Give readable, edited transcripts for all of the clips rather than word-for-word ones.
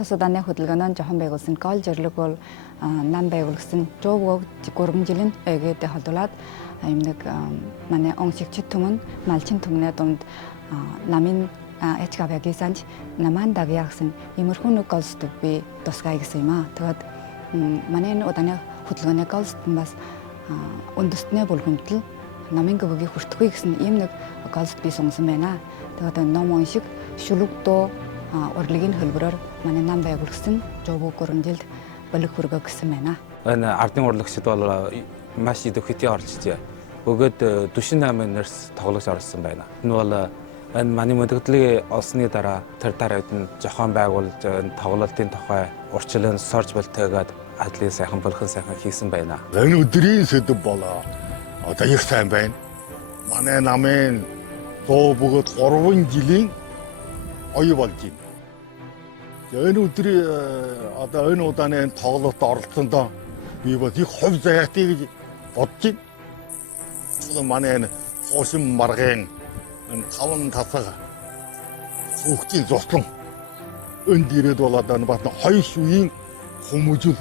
Тус удааны хөдөлгөөнөнд жохон байгуулсан гол зорилго бол нам байгуулсан жовгог 3 жилийн ойгөөд холдуулаад юм нэг манай онцгчд түмэн малчин түмнээ дунд намын эчгавягийн санж наман дагяагсан имерхүү нэг голстов би тусгай гэсэн юм аа. Тэгээд манай удааны хөдөлгөөний голст бас үндэстнээ бүлгэмтэл намын гөвөгийг хүртэхгүй гэсэн ийм нэг голст би сонгосон байна. Тэгээд ном уншиг шүлэгдөө урлагийн хөлбөрөөр манай нам байгуулсан жовгог 3 жилд болог хүргэх гэсэн байна. Энэ ардын урлагчид бол маш идэвхтэй оролцож өгөөд 48 нэрс тоглож орсон байна. Энэ бол энэ манай мэдээллийг олсны дараа тэр дараад нь зохион байгуулж тоглолтын тухай урчлан сорж болтойгоод адлын сайхан болгон сайхан хийсэн байна. Энэ өдрийн сэдв болоо одоо их сайн байна. Манай намын дуу бүгд 3 жилийн оё болж байна. Энэ өдрийн одоо энэ удааны тоглолтод оролцсондоо би бас их хувь заяатыг гэж бодож байна. Манай энэ хоосон маргын энэ 5 тасаг хүүхдийн зослон энд ирээд бол одоо бас 2 шүийн хүмүүжил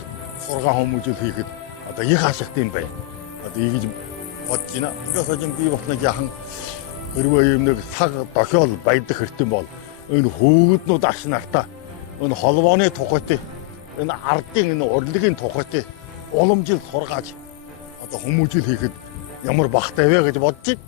6 хүмүүжил хийхэд одоо их ашигтай юм байна. Одоо ийгж бодож байна. Угаасаа ч би бас нэг яхан хэрвээ юм нэг цаг дохиол байдаг хэртэн бол энэ хөөгднүүд аш нартаа энэ холбооны тухайд энэ ардын энэ урлагийн тухайд уламжил сургааж одоо хүмүүжил хийхэд ямар бахтай вэ гэж бодож байна.